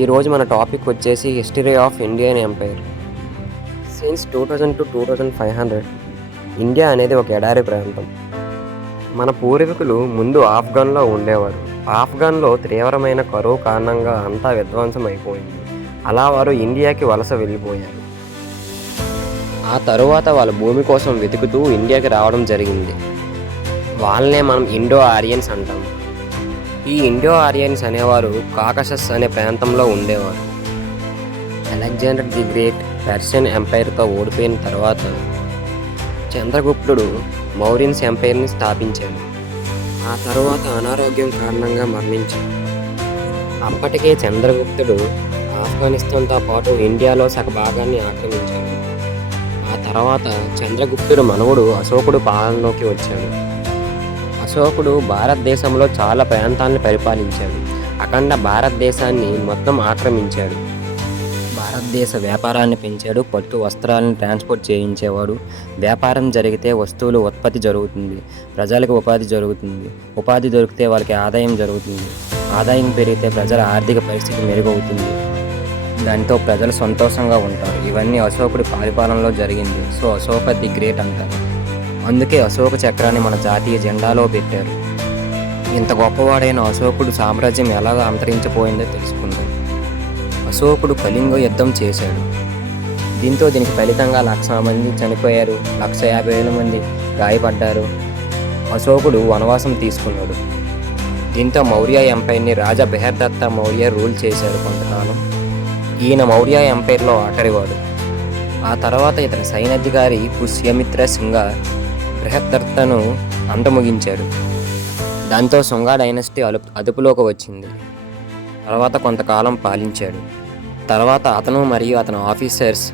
ఈరోజు మన టాపిక్ వచ్చేసి history of Indian empire. Since 2000 to 2500 India అనేది ఒక ఎడారి ప్రాంతం. మన పూర్వీకులు ముందు ఆఫ్ఘన్లో ఉండేవారు. ఆఫ్ఘన్లో తీవ్రమైన కరువు కారణంగా అంతా విధ్వంసం అయిపోయింది. అలా వారు ఇండియాకి వలస వెళ్ళిపోయారు. ఆ తరువాత వాళ్ళ భూమి కోసం వెతుకుతూ ఇండియాకి రావడం జరిగింది. వాళ్ళనే మనం ఇండో ఆరియన్స్ అంటాం. ఈ ఇండో ఆరియన్స్ అనేవారు కాకసస్ అనే ప్రాంతంలో ఉండేవారు. అలెగ్జాండర్ ది గ్రేట్ పర్షియన్ ఎంపైర్తో ఓడిపోయిన తర్వాత చంద్రగుప్తుడు మౌరియన్స్ ఎంపైర్ని స్థాపించాడు. ఆ తర్వాత అనారోగ్యం కారణంగా మరణించాడు. అప్పటికే చంద్రగుప్తుడు ఆఫ్ఘనిస్తాన్తో పాటు ఇండియాలో సగభాగాన్ని ఆక్రమించాడు. ఆ తర్వాత చంద్రగుప్తుడు మనవడు అశోకుడు పాలనలోకి వచ్చాడు. అశోకుడు భారతదేశంలో చాలా ప్రాంతాలను పరిపాలించాడు. అఖండ భారతదేశాన్ని మొత్తం ఆక్రమించాడు. భారతదేశ వ్యాపారాన్ని పెంచాడు. పట్టు వస్త్రాలను ట్రాన్స్పోర్ట్ చేయించేవాడు. వ్యాపారం జరిగితే వస్తువులు ఉత్పత్తి జరుగుతుంది, ప్రజలకు ఉపాధి జరుగుతుంది. ఉపాధి దొరికితే వాళ్ళకి ఆదాయం జరుగుతుంది. ఆదాయం పెరిగితే ప్రజల ఆర్థిక పరిస్థితి మెరుగవుతుంది. దాంతో ప్రజలు సంతోషంగా ఉంటారు. ఇవన్నీ అశోకుడి పరిపాలనలో జరిగింది. సో అశోక ది గ్రేట్ అంటారు. అందుకే అశోక చక్రాన్ని మన జాతీయ జెండాలో పెట్టారు. ఇంత గొప్పవాడైన అశోకుడు సామ్రాజ్యం ఎలాగ అంతరించిపోయిందో తెలుసుకుందాం. అశోకుడు కళింగ యుద్ధం చేశాడు. దీనికి ఫలితంగా 1,00,000 మంది చనిపోయారు, 1,50,000 మంది గాయపడ్డారు. అశోకుడు వనవాసం తీసుకున్నాడు. దీంతో మౌర్య ఎంపైర్ని రాజా బెహర్దత్త మౌర్య రూల్ చేశారు కొంతకాలం. ఈయన మౌర్య ఎంపైర్లో ఆఖరివాడు. ఆ తర్వాత ఇతని సైన్యాధికారి పుష్యమిత్ర సింగ బృహద్దత్తను అంతమొగించాడు. దాంతో శుంగ డైనస్టీ అదుపులోకి వచ్చింది. తర్వాత కొంతకాలం పాలించాడు. తర్వాత అతను మరియు అతని ఆఫీసర్స్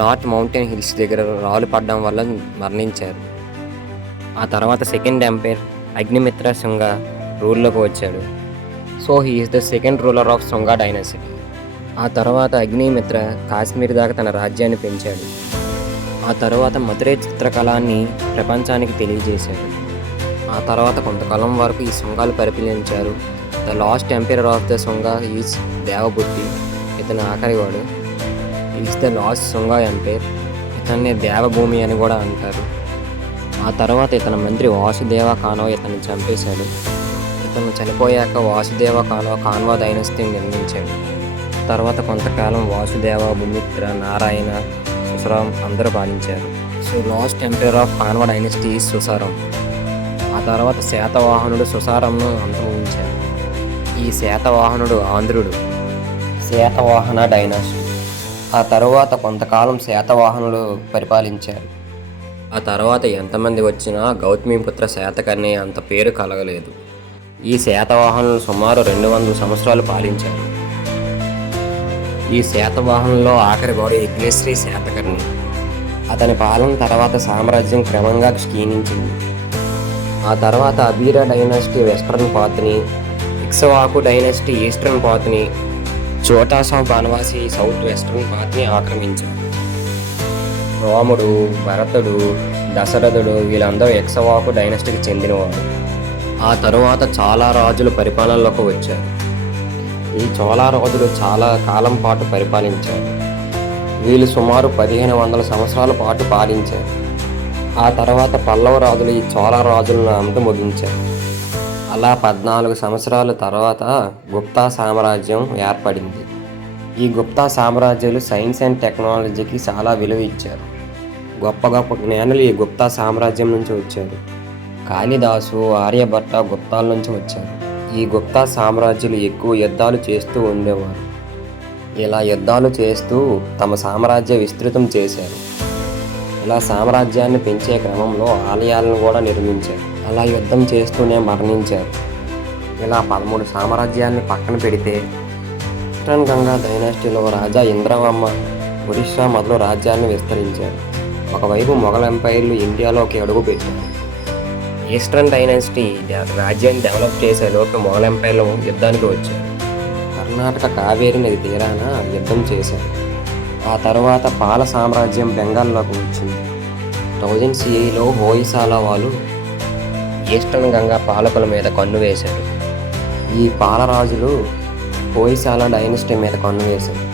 నార్త్ మౌంటైన్ హిల్స్ దగ్గర రాళ్ళు పడడం వల్ల మరణించారు. ఆ తర్వాత సెకండ్ ఎంపైర్ అగ్నిమిత్ర శుంగ రూల్లోకి వచ్చాడు. So he is the second ruler of Shunga dynasty. ఆ తర్వాత అగ్నిమిత్ర కాశ్మీర్ దాకా తన రాజ్యాన్ని పెంచాడు. ఆ తర్వాత మధురై చిత్రకళాన్ని ప్రపంచానికి తెలియజేశాడు. ఆ తర్వాత కొంతకాలం వరకు ఈ శుంగాలు పరిపాలించారు. The last empire of the Shunga is Devabuddhi. ఇతను ఆఖరివాడు. Is the last Shunga empire. ఇతన్ని దేవభూమి అని కూడా అంటారు. ఆ తర్వాత ఇతని మంత్రి వాసుదేవ కాన్వా ఇతన్ని చంపేశాడు. ఇతను చనిపోయాక వాసుదేవ కాన్వా కాన్వా డైనస్టీని నిర్మించాడు. తర్వాత కొంతకాలం వాసుదేవ, భూమిత్ర, నారాయణ, సుసరాం అందరూ పాలించారు. So last empire of Kanva dynasty Susarman. ఆ తర్వాత శాతవాహనుడు సుసారంను అంతమొందించాడు. ఈ శాతవాహనుడు ఆంధ్రుడు. శాతవాహన డైనస్టీ. ఆ తర్వాత కొంతకాలం శాతవాహనుడు పరిపాలించారు. ఆ తర్వాత ఎంతమంది వచ్చినా గౌతమిపుత్ర శాతకర్ణి అంత పేరు కలగలేదు. ఈ శాతవాహనులు సుమారు 200 సంవత్సరాలు పాలించారు. ఈ శాతవాహనంలో ఆఖరి వాడు యజ్ఞశ్రీ శాతకర్ణి. అతని పాలన తర్వాత సామ్రాజ్యం క్రమంగా క్షీణించింది. ఆ తర్వాత అబీర డైనాసిటీ వెస్ట్రన్ పాత్ని, ఇక్ష్వాకు డైనాసిటీ ఈస్టర్న్ పాత్ని, చోటాసా బనవాసి సౌత్ వెస్ట్రన్ పాత్ని ఆక్రమించారు. రాముడు, భరతుడు, దశరథుడు వీళ్ళందరూ ఇక్ష్వాకు డైనాసిటీకి చెందినవారు. ఆ తరువాత చాలా రాజులు పరిపాలనలోకి వచ్చారు. ఈ చోళ రాజులు చాలా కాలం పాటు పరిపాలించారు. వీళ్ళు సుమారు 1500 సంవత్సరాల పాటు పాలించారు. ఆ తర్వాత పల్లవ రాజులు ఈ చోళ రాజులను అంతమొగించారు. అలా 14 సంవత్సరాల తర్వాత గుప్తా సామ్రాజ్యం ఏర్పడింది. ఈ గుప్తా సామ్రాజ్యాలు సైన్స్ అండ్ టెక్నాలజీకి చాలా విలువ ఇచ్చారు. గొప్ప గొప్ప జ్ఞానులు ఈ గుప్తా సామ్రాజ్యం నుంచి వచ్చారు. కాళిదాసు, ఆర్యభట్ట గుప్తాల నుంచి వచ్చారు. ఈ గుప్తా సామ్రాజ్యాలు ఎక్కువ యుద్ధాలు చేస్తూ ఉండేవారు. ఇలా యుద్ధాలు చేస్తూ తమ సామ్రాజ్య విస్తృతం చేశారు. ఇలా సామ్రాజ్యాన్ని పెంచే క్రమంలో ఆలయాలను కూడా నిర్మించారు. అలా యుద్ధం చేస్తూనే మరణించారు. ఇలా 13 సామ్రాజ్యాన్ని పక్కన పెడితే ఈస్టర్న్ గంగా డైనాసిటీలో రాజా ఇంద్రవర్మ ఒరిస్సా మొదలు రాజ్యాన్ని విస్తరించారు. ఒకవైపు మొఘల్ ఎంపైర్లు ఇండియాలోకి అడుగుపెట్టారు. ఈస్టర్న్ డైనాసిటీ రాజ్యాన్ని డెవలప్ చేసే లోపు మొఘల్ ఎంపైర్లు యుద్ధానికి వచ్చారు. కర్ణాటక కావేరీ నది తీరాన యుద్ధం చేశారు. ఆ తర్వాత పాల సామ్రాజ్యం బెంగాల్లోకి వచ్చింది. 1000 CEలో హోయిసాల వాళ్ళు ఈస్టర్న్ గంగా పాలకుల మీద కన్ను వేశారు. ఈ పాలరాజులు హోయసాల డైనస్టీ మీద కన్నువేశాడు.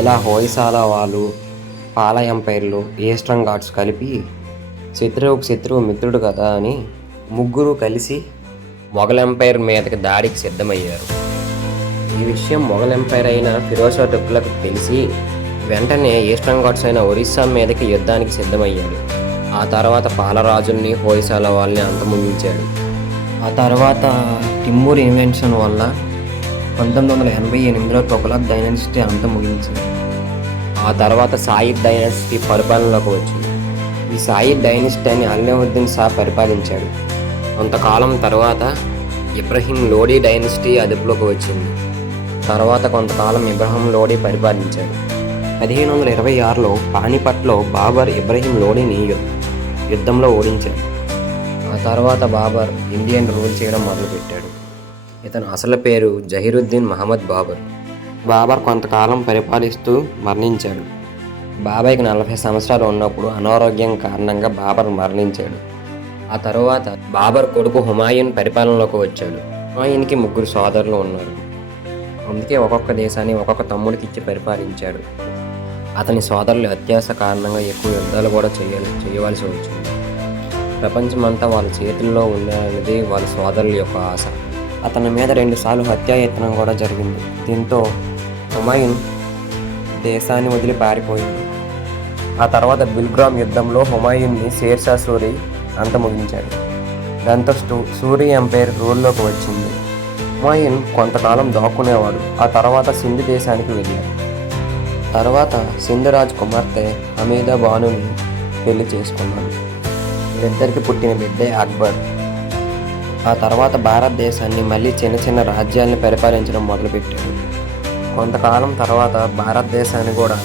ఇలా హోయసాల వాళ్ళు, పాల ఎంపైర్లు, ఈస్టర్న్ ఘాట్స్ కలిపి శత్రువుకు శత్రువు మిత్రుడు కదా అని ముగ్గురు కలిసి మొఘల్ ఎంపైర్ మీదకి దాడికి సిద్ధమయ్యారు. ఈ విషయం మొఘల్ ఎంపైర్ అయిన ఫిరోజ్ షా తుగ్లక్ తెలిసి వెంటనే ఈస్టర్న్ ఘాట్స్ అయిన ఒరిస్సా మీదకి యుద్ధానికి సిద్ధమయ్యాడు. ఆ తర్వాత పాలరాజుల్ని, హోయసాల వాళ్ళని అంతమొందించాడు. ఆ తర్వాత తిమ్మూర్ ఇన్వెన్షన్ వల్ల 1988లో తుగ్లక్ డైనస్టీ అంతమొందించింది. ఆ తర్వాత సాయిద్ డైనస్టీ పరిపాలనలోకి వచ్చింది. ఈ సాయిద్ డైనస్టీని అల్లావుద్దీన్ షా పరిపాలించాడు. కొంతకాలం తర్వాత ఇబ్రహీం లోడీ డైనస్టీ అదుపులోకి వచ్చింది. తర్వాత కొంతకాలం ఇబ్రహీం లోడీ పరిపాలించాడు. 1526లో పానిపట్లో బాబర్ ఇబ్రహీం లోడీని యుద్ధంలో ఓడించాడు. ఆ తర్వాత బాబర్ ఇండియన్ రూల్ చేయడం మొదలుపెట్టాడు. ఇతను అసలు పేరు జహీరుద్దీన్ మహమ్మద్ బాబర్. బాబర్ కొంతకాలం పరిపాలిస్తూ మరణించాడు. బాబాయ్కి 40 సంవత్సరాలు ఉన్నప్పుడు అనారోగ్యం కారణంగా బాబర్ మరణించాడు. ఆ తర్వాత బాబర్ కొడుకు హుమాయూన్ పరిపాలనలోకి వచ్చాడు. హుమాయూన్కి 3 సోదరులు ఉన్నారు. అందుకే ఒక్కొక్క దేశాన్ని ఒక్కొక్క తమ్ముడికి ఇచ్చి పరిపాలించాడు. అతని సోదరుల అత్యాశ కారణంగా ఎక్కువ యుద్ధాలు కూడా చేయవలసి వచ్చింది. ప్రపంచమంతా వాళ్ళ చేతుల్లో ఉండాలనేది వాళ్ళ సోదరుల యొక్క ఆశ. అతని మీద 2 సార్లు హత్యాయత్నం కూడా జరిగింది. దీంతో హుమాయూన్ దేశాన్ని వదిలి పారిపోయింది. ఆ తర్వాత బిల్గ్రామ్ యుద్ధంలో హుమాయూన్ని షేర్ షా సూరి అంతమొందించాడు. దాంతో సూరి ఎంపైర్ రూల్లోకి వచ్చింది. హుమాయూన్ కొంతకాలం దాక్కునేవాడు. ఆ తర్వాత సింధ్ దేశానికి వెళ్ళాడు. తర్వాత సింధ్ రాజ్ కుమార్తె హమీదా బానుని పెళ్లి చేసుకున్నాడు. వీరిద్దరికి పుట్టిన బిడ్డే అక్బర్. ఆ తర్వాత భారతదేశాన్ని మళ్ళీ చిన్న చిన్న రాజ్యాలను పరిపాలించడం మొదలుపెట్టాడు. కొంతకాలం తర్వాత భారతదేశాన్ని కూడా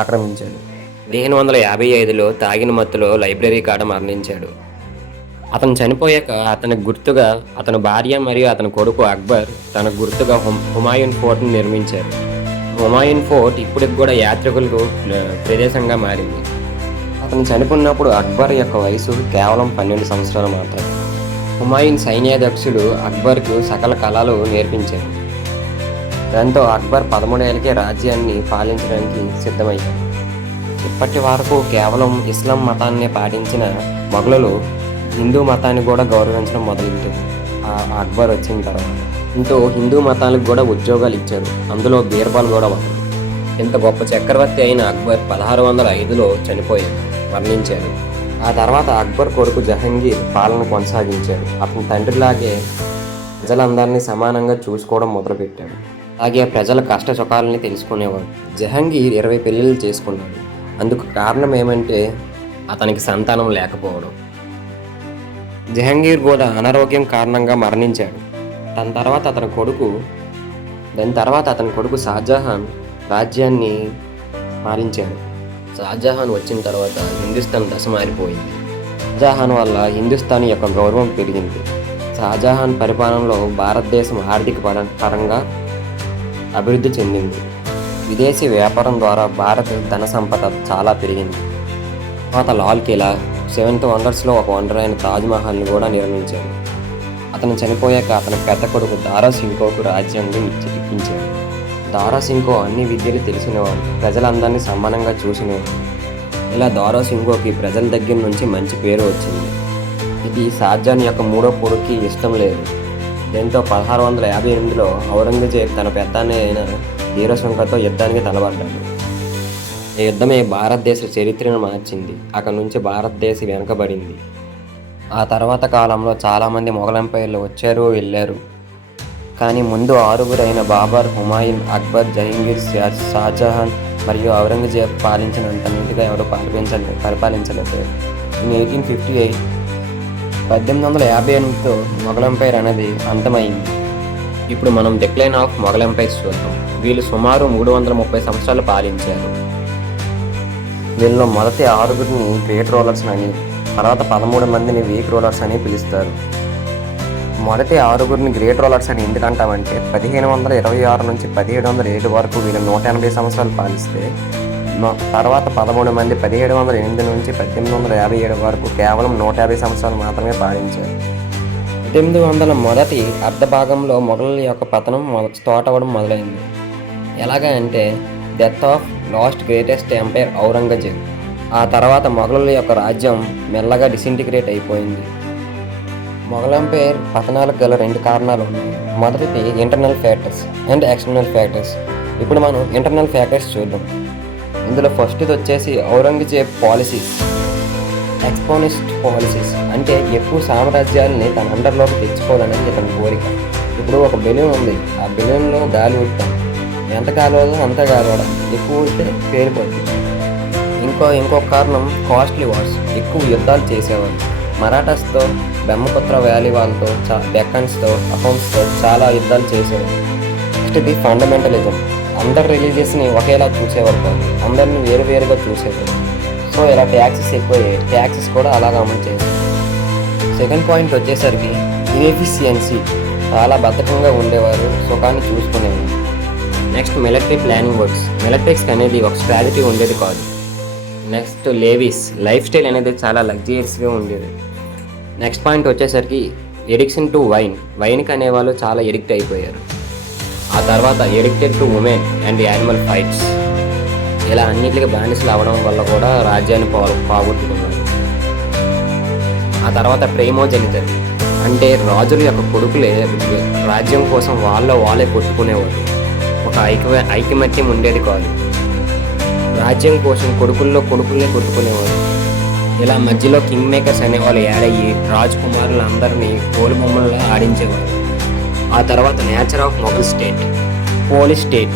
ఆక్రమించాడు. 1555లో తాగిన మత్తులో లైబ్రరీ కాడ మరణించాడు. అతను చనిపోయాక అతనికి గుర్తుగా అతని భార్య మరియు అతని కొడుకు అక్బర్ తనకు గుర్తుగా హుమాయూన్ ఫోర్ట్ని నిర్మించారు. హుమాయూన్ ఫోర్ట్ ఇప్పటికి కూడా యాత్రికులకు ప్రదేశంగా మారింది. అతను చనిపోయినప్పుడు అక్బర్ యొక్క వయసు కేవలం 12 సంవత్సరాలు మాత్రమే. హుమాయూన్ సైన్యాధ్యక్షుడు అక్బర్కు సకల కళలు నేర్పించారు. దాంతో అక్బర్ 13 ఏళ్ళకే రాజ్యాన్ని పాలించడానికి సిద్ధమయ్యాడు. ఇప్పటి వరకు కేవలం ఇస్లాం మతాన్నే పాటించిన మొఘలులు హిందూ మతాన్ని కూడా గౌరవించడం మొదలెట్టారు. అక్బర్ వచ్చిన తర్వాత ఇంతో హిందూ మతాలకు కూడా ఉద్యోగాలు ఇచ్చారు. అందులో బీర్బల్ కూడా ఒకరు. ఇంత గొప్ప చక్రవర్తి అయిన అక్బర్ 1605లో మరణించాడు. ఆ తర్వాత అక్బర్ కొడుకు జహంగీర్ పాలన కొనసాగించాడు. అతని తండ్రిలాగే ప్రజలందరినీ సమానంగా చూసుకోవడం మొదలుపెట్టాడు. అలాగే ప్రజల కష్ట సుఖాలని తెలుసుకునేవాడు. జహంగీర్ 20 పెళ్ళిళ్ళు చేసుకున్నాడు. అందుకు కారణం ఏమంటే అతనికి సంతానం లేకపోవడం. జహంగీర్ కూడా అనారోగ్యం కారణంగా మరణించాడు. దాని తర్వాత అతని కొడుకు షాజహాన్ రాజ్యాన్ని పాలించాడు. షాజహాన్ వచ్చిన తర్వాత హిందుస్థాన్ దశ మారిపోయింది. షాజహాన్ వల్ల హిందుస్థాన్ యొక్క గౌరవం పెరిగింది. షాజహాన్ పరిపాలనలో భారతదేశం ఆర్థిక పరంగా అభివృద్ధి చెందింది. విదేశీ వ్యాపారం ద్వారా భారత ధన సంపద చాలా పెరిగింది. తర్వాత లాల్ కిలా, 7th వండర్స్లో ఒక వండర్ అయిన తాజ్మహల్ని కూడా నిర్మించాడు. అతను చనిపోయాక అతని పెద్ద కొడుకు దారా సింకోకు రాజ్యాన్ని ఇప్పించాడు. దారా సింకో అన్ని విద్యలు తెలిసినవాడు. ప్రజలందరినీ సమానంగా చూసినవాడు. ఇలా దారా సింకోకి ప్రజల దగ్గర నుంచి మంచి పేరు వచ్చింది. ఇది షాజహాన్ యొక్క 3వ కొడుకుకి ఇష్టం లేదు. దీంతో 1658లో ఔరంగజేబ్ తన పెద్దాన్న అయిన హీరోశంకర్తో యుద్ధానికి తలబడ్డాడు. ఈ యుద్ధమే భారతదేశ చరిత్రను మార్చింది. అక్కడి నుంచి భారతదేశం వెనకబడింది. ఆ తర్వాత కాలంలో చాలామంది మొఘల్ ఎంపైర్లు వచ్చారు, వెళ్ళారు. కానీ ముందు 6గురు అయిన బాబర్, హుమాయూన్, అక్బర్, జహంగీర్, షాజహాన్ మరియు ఔరంగజేబ్ పాలించినంత నీటిగా ఎవరు పరిపాలించలేదు. ఇన్ 1858 1858తో మొఘల్ ఎంపైర్ అనేది అంతమైంది. ఇప్పుడు మనం డిక్లైన్ ఆఫ్ మొఘల్ ఎంపైర్స్ చూద్దాం. వీళ్ళు సుమారు 330 సంవత్సరాలు పాలించారు. వీళ్ళలో మొదటి 6గురిని గ్రేట్ రూలర్స్ అని, తర్వాత 13 మందిని వీక్ రూలర్స్ అని పిలుస్తారు. మొదటి 6గురిని గ్రేట్ రూలర్స్ అని ఎందుకంటామంటే 1526 నుంచి 1707 వరకు వీళ్ళు 180 సంవత్సరాలు పాలిస్తే, తర్వాత 13 మంది 1708 నుంచి 1857 వరకు కేవలం 150 సంవత్సరాలు మాత్రమే పాలించారు. 1800 మొదటి అర్ధ భాగంలో మొఘలుల యొక్క పతనం స్టార్ట్ అవ్వడం మొదలైంది. ఎలాగా అంటే death of last greatest empire Aurangzeb. ఆ తర్వాత మొఘలుల యొక్క రాజ్యం మెల్లగా డిసింటిగ్రేట్ అయిపోయింది. మొఘల్ ఎంపైర్ పతనాలకు గల 2 కారణాలు ఉన్నాయి. మొదటిది internal factors and external factors. ఇప్పుడు మనం ఇంటర్నల్ ఫ్యాక్టర్స్ చూద్దాం. ఇందులో ఫస్ట్ది వచ్చేసి ఔరంగజేబ్ పాలసీస్, ఎక్స్పోనిస్ట్ పాలసీస్. అంటే ఎక్కువ సామ్రాజ్యాలని తన అండర్లోకి తెచ్చుకోవాలనేది ఇతని కోరిక. ఇప్పుడు ఒక బెలూన్ ఉంది, ఆ బెలూన్లో గాలి ఊడతాం, ఎంత కాలువదో అంత కాలువడం, ఎక్కువ ఊడితే పేలిపోతుంది. ఇంకొక కారణం కాస్ట్లీ వార్స్, ఎక్కువ యుద్ధాలు చేసేవారు. మరాఠాస్తో, బ్రహ్మపుత్ర వ్యాలీ వాళ్ళతో, డెక్కన్స్తో, అహోమ్స్తో చాలా యుద్ధాలు చేసేవారు. నెక్స్ట్ ఇది ఫండమెంటలిజం. అందరు రిలీజియస్ని ఒకేలా చూసేవారు కాదు, అందరిని వేరువేరుగా చూసేవారు. సో ఇలా ట్యాక్సెస్ ఎక్కువయ్యాయి, ట్యాక్సెస్ కూడా అలాగ అమలు చేశారు. సెకండ్ పాయింట్ వచ్చేసరికి ఇన్ఎఫిషియన్సీ. చాలా బద్ధకంగా ఉండేవారు, సుఖాన్ని చూసుకునేవారు. Next military planning works. మిలిటరీస్కి అనేది ఒక స్ట్రాటజీ ఉండేది కాదు. Next Levi's. లైఫ్ స్టైల్ అనేది చాలా లగ్జరియస్గా ఉండేది. నెక్స్ట్ పాయింట్ వచ్చేసరికి ఎడిక్షన్ టు వైన్కి అనేవాళ్ళు చాలా ఎడిక్ట్ అయిపోయారు. ఆ తర్వాత addicted to women and animal fights. ఇలా అన్నిటికీ బానిసలు అవ్వడం వల్ల కూడా రాజ్యాన్ని పోగొట్టుకున్నారు. ఆ తర్వాత ప్రేమోజనితర్. అంటే రాజుల యొక్క కొడుకులే రాజ్యం కోసం వాళ్ళే కొట్టుకునేవారు. ఒక ఐకమత్యం ఉండేది కాదు. రాజ్యం కోసం కొడుకుల్లే కొట్టుకునేవారు. ఇలా మధ్యలో కింగ్ మేకర్స్ అనేవాళ్ళు యాడ్ అయ్యి రాజకుమారులు అందరినీ కోలుబొమ్మల్లో ఆడించేవారు. ఆ తర్వాత nature of Mughal state, police state.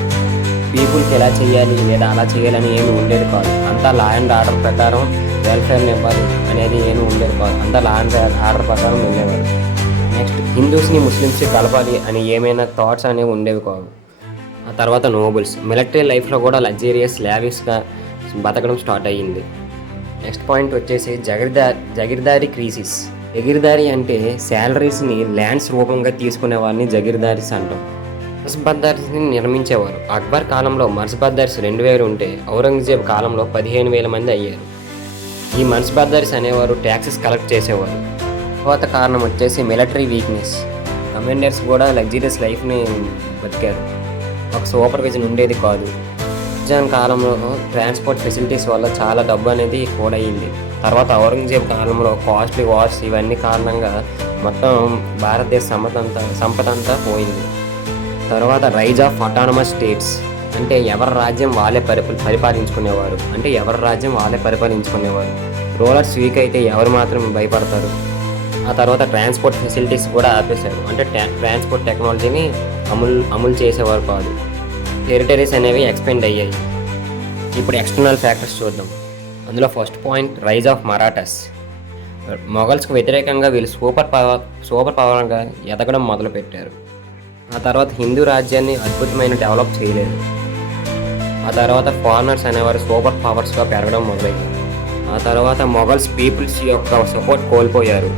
పీపుల్కి ఎలా చేయాలి లేదా అలా చేయాలని ఏమి ఉండేది కాదు. అంతా లా అండ్ ఆర్డర్ ప్రకారం వెల్ఫేర్ని ఇవ్వాలి అనేది ఏమి ఉండేది కాదు. అంతా లా అండ్ ఆర్డర్ ప్రకారం వెళ్ళేవారు. నెక్స్ట్ హిందూస్ని ముస్లిమ్స్ని కలపాలి అని ఏమైనా థాట్స్ అనేవి ఉండేవి కాదు. ఆ తర్వాత నోబుల్స్. మిలిటరీ లైఫ్లో కూడా లగ్జరియస్ లావిష్గా బతకడం స్టార్ట్ అయ్యింది. నెక్స్ట్ పాయింట్ వచ్చేసి జగీర్దారీ క్రీసిస్. జగీర్దారీ అంటే శాలరీస్ని ల్యాండ్స్ రూపంగా తీసుకునే వారిని జగీర్దారీస్ అంటాం. మర్సబద్దార్స్ని నిర్మించేవారు. అక్బర్ కాలంలో మర్సబద్దార్స్ 2000 ఉంటే ఔరంగజేబ్ కాలంలో 15,000 మంది అయ్యారు. ఈ మర్సబద్దార్స్ అనేవారు ట్యాక్సెస్ కలెక్ట్ చేసేవారు. తర్వాత కారణం వచ్చేసి మిలిటరీ వీక్నెస్. కమాండర్స్ కూడా లగ్జరియస్ లైఫ్ని బతికారు. ఒక సూపర్విజన్ ఉండేది కాదు. షాజహాన్ కాలంలో ట్రాన్స్పోర్ట్ ఫెసిలిటీస్ వల్ల చాలా డబ్బు అనేది కూడయింది. తర్వాత ఔరంగజేబ్ కాలంలో కాస్ట్లీ వార్స్ ఇవన్నీ కారణంగా మొత్తం భారతదేశ సంపద అంతా పోయింది. తర్వాత రైజ్ ఆఫ్ అటానమస్ స్టేట్స్. అంటే ఎవరి రాజ్యం వాళ్ళే పరిపాలించుకునేవారు. రూలర్స్ వీక్ అయితే ఎవరు మాత్రం భయపడతారు. ఆ తర్వాత ట్రాన్స్పోర్ట్ ఫెసిలిటీస్ కూడా ఆపేశారు. అంటే ట్రాన్స్పోర్ట్ టెక్నాలజీని అమలు చేసేవారు కాదు. టెరిటరీస్ అనేవి ఎక్స్పెండ్ అయ్యాయి. ఇప్పుడు ఎక్స్టర్నల్ ఫ్యాక్టర్స్ చూద్దాం. అందులో first point rise of Marathas. మొఘల్స్కి వ్యతిరేకంగా వీళ్ళు సూపర్ పవర్గా ఎదగడం మొదలుపెట్టారు. ఆ తర్వాత హిందూ రాజ్యాన్ని అద్భుతమైన డెవలప్ చేయలేదు. ఆ తర్వాత ఫారినర్స్ అనేవారు సూపర్ పవర్స్గా పెరగడం మొదలయ్యారు. ఆ తర్వాత మొఘల్స్ పీపుల్స్ యొక్క సపోర్ట్ కోల్పోయారు.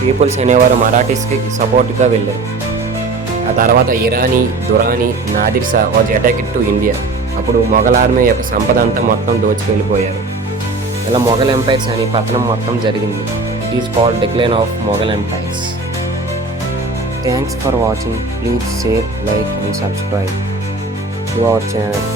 పీపుల్స్ అనేవారు మరాఠీస్కి సపోర్ట్గా వెళ్ళారు. ఆ తర్వాత Irani, Durrani, Nadir Shah was attacked to India. అప్పుడు మొఘల్ ఆర్మీ యొక్క సంపద అంతా మొత్తం దోచుకెళ్ళిపోయారు. ఇలా మొఘల్ ఎంపైర్స్ అని పతనం మొత్తం జరిగింది. It is called decline of Mughal empires. Thanks for watching. Please share, like and subscribe to our channel.